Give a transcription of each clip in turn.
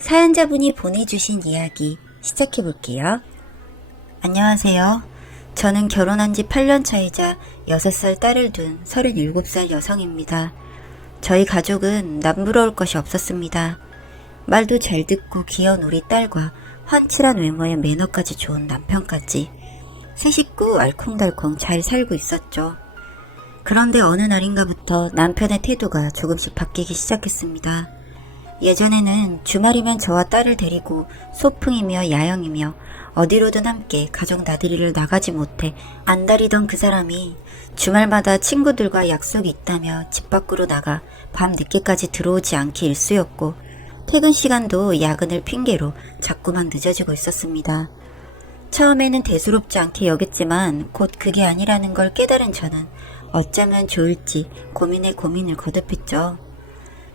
사연자분이 보내주신 이야기 시작해볼게요. 안녕하세요. 저는 결혼한 지 8년 차이자 6살 딸을 둔 37살 여성입니다. 저희 가족은 남부러울 것이 없었습니다. 말도 잘 듣고 귀여운 우리 딸과 환칠한 외모에 매너까지 좋은 남편까지 세 식구 알콩달콩 잘 살고 있었죠. 그런데 어느 날인가부터 남편의 태도가 조금씩 바뀌기 시작했습니다. 예전에는 주말이면 저와 딸을 데리고 소풍이며 야영이며 어디로든 함께 가족 나들이를 나가지 못해 안달이던 그 사람이 주말마다 친구들과 약속이 있다며 집 밖으로 나가 밤 늦게까지 들어오지 않기 일쑤였고 퇴근 시간도 야근을 핑계로 자꾸만 늦어지고 있었습니다. 처음에는 대수롭지 않게 여겼지만 곧 그게 아니라는 걸 깨달은 저는 어쩌면 좋을지 고민에 고민을 거듭했죠.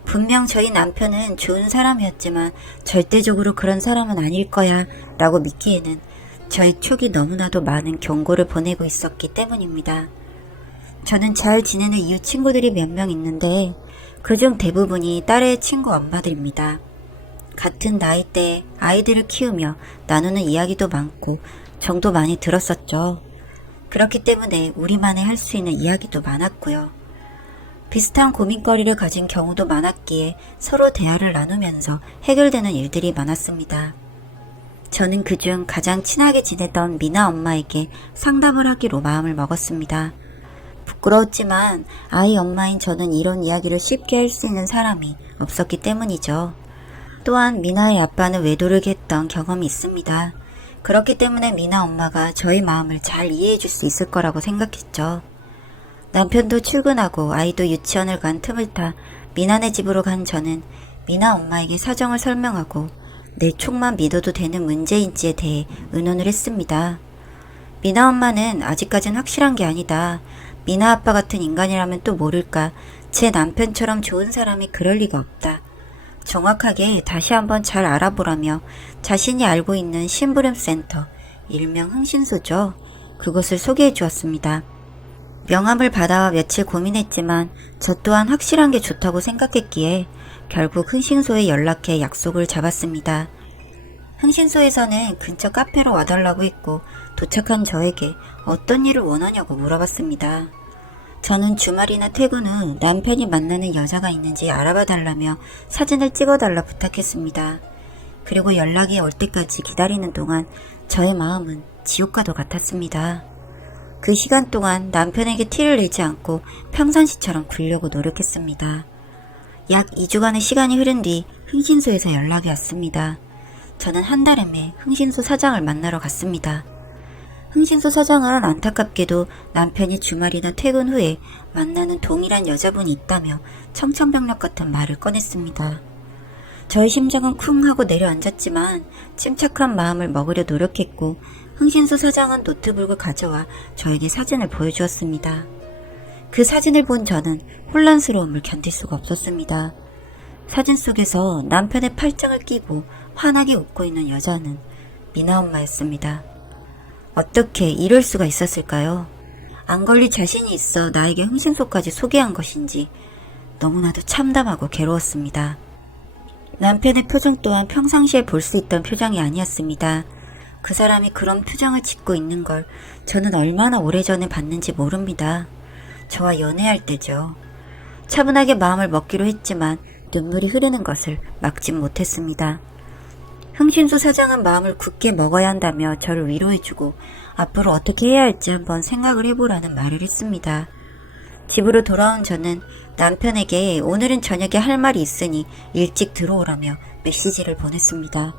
분명 저희 남편은 좋은 사람이었지만 절대적으로 그런 사람은 아닐 거야 라고 믿기에는 저희 촉이 너무나도 많은 경고를 보내고 있었기 때문입니다. 저는 잘 지내는 이웃 친구들이 몇 명 있는데 그중 대부분이 딸의 친구 엄마들입니다. 같은 나이대에 아이들을 키우며 나누는 이야기도 많고 정도 많이 들었었죠. 그렇기 때문에 우리만의 할 수 있는 이야기도 많았고요. 비슷한 고민거리를 가진 경우도 많았기에 서로 대화를 나누면서 해결되는 일들이 많았습니다. 저는 그중 가장 친하게 지내던 미나 엄마에게 상담을 하기로 마음을 먹었습니다. 부끄러웠지만 아이 엄마인 저는 이런 이야기를 쉽게 할 수 있는 사람이 없었기 때문이죠. 또한 미나의 아빠는 외도를 했던 경험이 있습니다. 그렇기 때문에 미나 엄마가 저희 마음을 잘 이해해 줄 수 있을 거라고 생각했죠. 남편도 출근하고 아이도 유치원을 간 틈을 타 미나네 집으로 간 저는 미나 엄마에게 사정을 설명하고 내 촉만 믿어도 되는 문제인지에 대해 의논을 했습니다. 미나 엄마는 아직까진 확실한 게 아니다. 미나 아빠 같은 인간이라면 또 모를까. 제 남편처럼 좋은 사람이 그럴 리가 없다. 정확하게 다시 한번 잘 알아보라며 자신이 알고 있는 심부름센터, 일명 흥신소죠. 그것을 소개해 주었습니다. 명함을 받아와 며칠 고민했지만 저 또한 확실한 게 좋다고 생각했기에 결국 흥신소에 연락해 약속을 잡았습니다. 흥신소에서는 근처 카페로 와달라고 했고 도착한 저에게 어떤 일을 원하냐고 물어봤습니다. 저는 주말이나 퇴근 후 남편이 만나는 여자가 있는지 알아봐 달라며 사진을 찍어달라 부탁했습니다. 그리고 연락이 올 때까지 기다리는 동안 저의 마음은 지옥과도 같았습니다. 그 시간 동안 남편에게 티를 내지 않고 평상시처럼 굴려고 노력했습니다. 약 2주간의 시간이 흐른 뒤 흥신소에서 연락이 왔습니다. 저는 한 달 후에 흥신소 사장을 만나러 갔습니다. 흥신소 사장은 안타깝게도 남편이 주말이나 퇴근 후에 만나는 동일한 여자분이 있다며 청천벽력 같은 말을 꺼냈습니다. 저의 심장은 쿵 하고 내려앉았지만 침착한 마음을 먹으려 노력했고 흥신소 사장은 노트북을 가져와 저에게 사진을 보여주었습니다. 그 사진을 본 저는 혼란스러움을 견딜 수가 없었습니다. 사진 속에서 남편의 팔짱을 끼고 환하게 웃고 있는 여자는 미나 엄마였습니다. 어떻게 이럴 수가 있었을까요? 안 걸릴 자신이 있어 나에게 흥신소까지 소개한 것인지 너무나도 참담하고 괴로웠습니다. 남편의 표정 또한 평상시에 볼 수 있던 표정이 아니었습니다. 그 사람이 그런 표정을 짓고 있는 걸 저는 얼마나 오래전에 봤는지 모릅니다. 저와 연애할 때죠. 차분하게 마음을 먹기로 했지만 눈물이 흐르는 것을 막진 못했습니다. 흥신소 사장은 마음을 굳게 먹어야 한다며 저를 위로해주고 앞으로 어떻게 해야 할지 한번 생각을 해보라는 말을 했습니다. 집으로 돌아온 저는 남편에게 오늘은 저녁에 할 말이 있으니 일찍 들어오라며 메시지를 보냈습니다.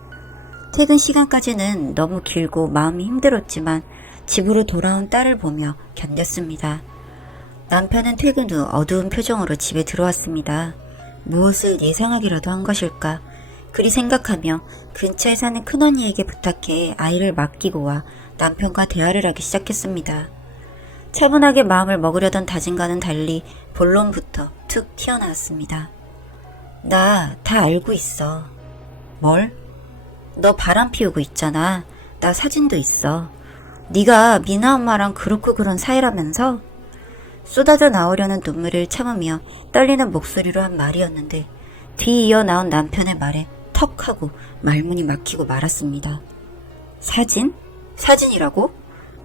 퇴근 시간까지는 너무 길고 마음이 힘들었지만 집으로 돌아온 딸을 보며 견뎠습니다. 남편은 퇴근 후 어두운 표정으로 집에 들어왔습니다. 무엇을 예상하기라도 한 것일까? 그리 생각하며 근처에 사는 큰언니에게 부탁해 아이를 맡기고 와 남편과 대화를 하기 시작했습니다. 차분하게 마음을 먹으려던 다짐과는 달리 본론부터 툭 튀어나왔습니다. 나 다 알고 있어. 뭘? 너 바람 피우고 있잖아. 나 사진도 있어. 네가 미나 엄마랑 그렇고 그런 사이라면서? 쏟아져 나오려는 눈물을 참으며 떨리는 목소리로 한 말이었는데 뒤이어 나온 남편의 말에 턱 하고 말문이 막히고 말았습니다. 사진? 사진이라고?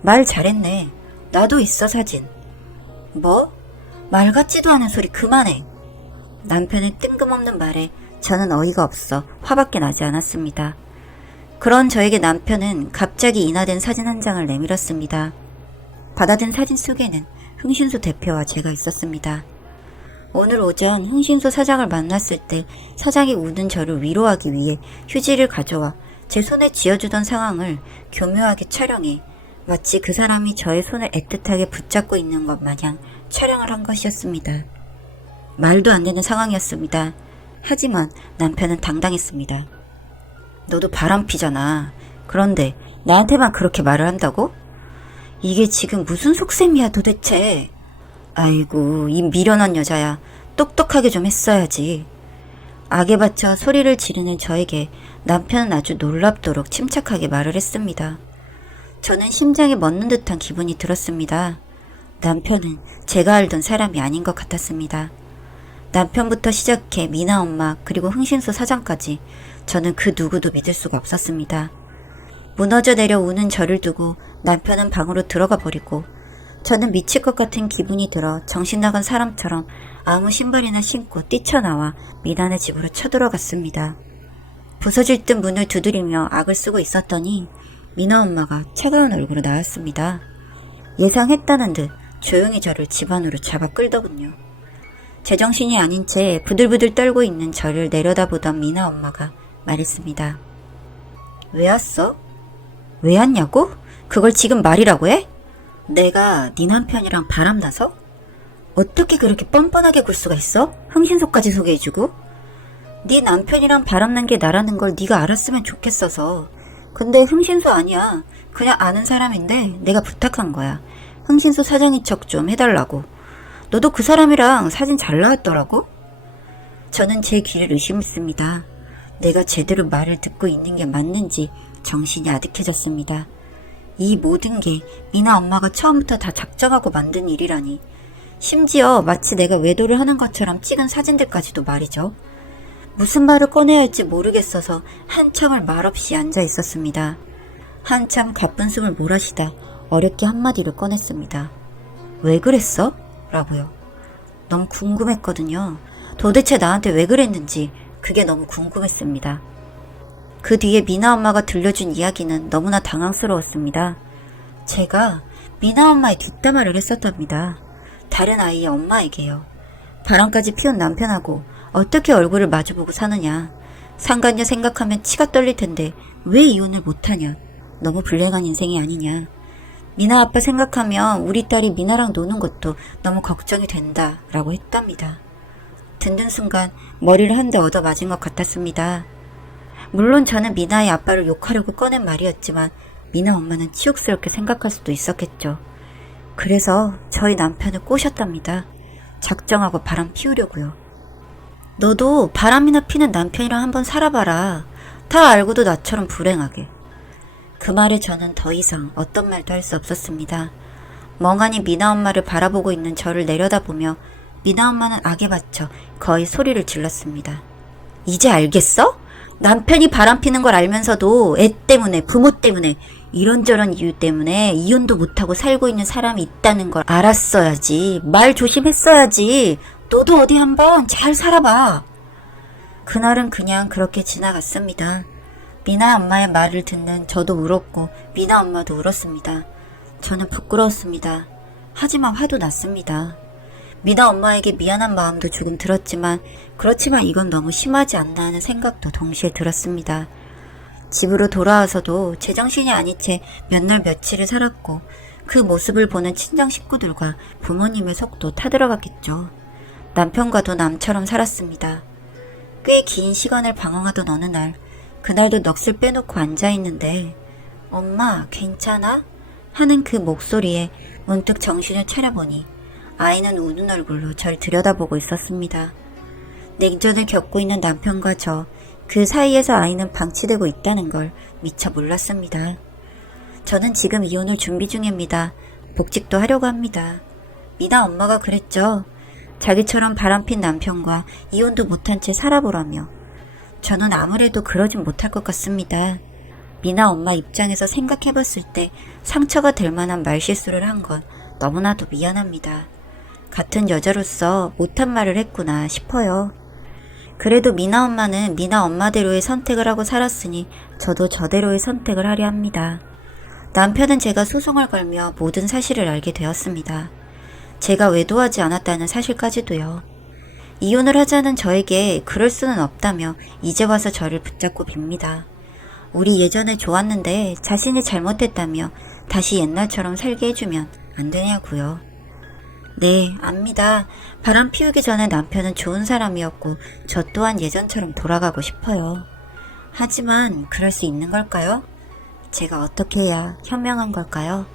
말 잘했네. 나도 있어 사진. 뭐? 말 같지도 않은 소리 그만해. 남편의 뜬금없는 말에 저는 어이가 없어 화밖에 나지 않았습니다. 그런 저에게 남편은 갑자기 인화된 사진 한 장을 내밀었습니다. 받아든 사진 속에는 흥신소 대표와 제가 있었습니다. 오늘 오전 흥신소 사장을 만났을 때 사장이 우는 저를 위로하기 위해 휴지를 가져와 제 손에 쥐어주던 상황을 교묘하게 촬영해 마치 그 사람이 저의 손을 애틋하게 붙잡고 있는 것 마냥 촬영을 한 것이었습니다. 말도 안 되는 상황이었습니다. 하지만 남편은 당당했습니다. 너도 바람피잖아. 그런데 나한테만 그렇게 말을 한다고? 이게 지금 무슨 속셈이야 도대체. 아이고 이 미련한 여자야. 똑똑하게 좀 했어야지. 악에 받쳐 소리를 지르는 저에게 남편은 아주 놀랍도록 침착하게 말을 했습니다. 저는 심장에 멎는 듯한 기분이 들었습니다. 남편은 제가 알던 사람이 아닌 것 같았습니다. 남편부터 시작해 미나 엄마 그리고 흥신소 사장까지 저는 그 누구도 믿을 수가 없었습니다. 무너져 내려 우는 저를 두고 남편은 방으로 들어가 버리고 저는 미칠 것 같은 기분이 들어 정신 나간 사람처럼 아무 신발이나 신고 뛰쳐나와 미나네 집으로 쳐들어갔습니다. 부서질 듯 문을 두드리며 악을 쓰고 있었더니 미나 엄마가 차가운 얼굴로 나왔습니다. 예상했다는 듯 조용히 저를 집 안으로 잡아 끌더군요. 제정신이 아닌 채 부들부들 떨고 있는 저를 내려다보던 미나 엄마가 말했습니다. 왜 왔어? 왜 왔냐고? 그걸 지금 말이라고 해? 내가 네 남편이랑 바람나서? 어떻게 그렇게 뻔뻔하게 굴 수가 있어? 흥신소까지 소개해주고? 네 남편이랑 바람난 게 나라는 걸 네가 알았으면 좋겠어서. 근데 흥신소 아니야. 그냥 아는 사람인데 내가 부탁한 거야. 흥신소 사장인 척 좀 해달라고. 너도 그 사람이랑 사진 잘 나왔더라고? 저는 제 귀를 의심했습니다. 내가 제대로 말을 듣고 있는 게 맞는지 정신이 아득해졌습니다. 이 모든 게 미나 엄마가 처음부터 다 작정하고 만든 일이라니. 심지어 마치 내가 외도를 하는 것처럼 찍은 사진들까지도 말이죠. 무슨 말을 꺼내야 할지 모르겠어서 한참을 말없이 앉아 있었습니다. 한참 가쁜 숨을 몰아쉬다 어렵게 한마디를 꺼냈습니다. 왜 그랬어? 라고요. 너무 궁금했거든요. 도대체 나한테 왜 그랬는지 그게 너무 궁금했습니다. 그 뒤에 미나 엄마가 들려준 이야기는 너무나 당황스러웠습니다. 제가 미나 엄마의 뒷담화를 했었답니다. 다른 아이의 엄마에게요. 바람까지 피운 남편하고 어떻게 얼굴을 마주보고 사느냐. 상간녀 생각하면 치가 떨릴 텐데 왜 이혼을 못하냐. 너무 불행한 인생이 아니냐. 미나 아빠 생각하면 우리 딸이 미나랑 노는 것도 너무 걱정이 된다 라고 했답니다. 듣는 순간 머리를 한 대 얻어 맞은 것 같았습니다. 물론 저는 미나의 아빠를 욕하려고 꺼낸 말이었지만 미나 엄마는 치욕스럽게 생각할 수도 있었겠죠. 그래서 저희 남편을 꼬셨답니다. 작정하고 바람 피우려고요. 너도 바람이나 피는 남편이랑 한번 살아봐라. 다 알고도 나처럼 불행하게. 그 말에 저는 더 이상 어떤 말도 할 수 없었습니다. 멍하니 미나 엄마를 바라보고 있는 저를 내려다보며 미나 엄마는 악에 받쳐 거의 소리를 질렀습니다. 이제 알겠어? 남편이 바람피는 걸 알면서도 애 때문에 부모 때문에 이런저런 이유 때문에 이혼도 못하고 살고 있는 사람이 있다는 걸 알았어야지. 말 조심했어야지. 너도 어디 한번 잘 살아봐. 그날은 그냥 그렇게 지나갔습니다. 미나 엄마의 말을 듣는 저도 울었고 미나 엄마도 울었습니다. 저는 부끄러웠습니다. 하지만 화도 났습니다. 미나 엄마에게 미안한 마음도 조금 들었지만 그렇지만 이건 너무 심하지 않나 하는 생각도 동시에 들었습니다. 집으로 돌아와서도 제정신이 아닌 채 몇 날 며칠을 살았고 그 모습을 보는 친정 식구들과 부모님의 속도 타들어갔겠죠. 남편과도 남처럼 살았습니다. 꽤 긴 시간을 방황하던 어느 날 그날도 넋을 빼놓고 앉아있는데 엄마 괜찮아? 하는 그 목소리에 문득 정신을 차려보니 아이는 우는 얼굴로 절 들여다보고 있었습니다. 냉전을 겪고 있는 남편과 저, 그 사이에서 아이는 방치되고 있다는 걸 미처 몰랐습니다. 저는 지금 이혼을 준비 중입니다. 복직도 하려고 합니다. 미나 엄마가 그랬죠. 자기처럼 바람핀 남편과 이혼도 못한 채 살아보라며. 저는 아무래도 그러진 못할 것 같습니다. 미나 엄마 입장에서 생각해봤을 때 상처가 될 만한 말실수를 한 건 너무나도 미안합니다. 같은 여자로서 못한 말을 했구나 싶어요. 그래도 미나 엄마는 미나 엄마대로의 선택을 하고 살았으니 저도 저대로의 선택을 하려 합니다. 남편은 제가 소송을 걸며 모든 사실을 알게 되었습니다. 제가 외도하지 않았다는 사실까지도요. 이혼을 하자는 저에게 그럴 수는 없다며 이제 와서 저를 붙잡고 빕니다. 우리 예전에 좋았는데 자신이 잘못했다며 다시 옛날처럼 살게 해주면 안 되냐고요. 네, 압니다. 바람 피우기 전에 남편은 좋은 사람이었고 저 또한 예전처럼 돌아가고 싶어요. 하지만 그럴 수 있는 걸까요? 제가 어떻게 해야 현명한 걸까요?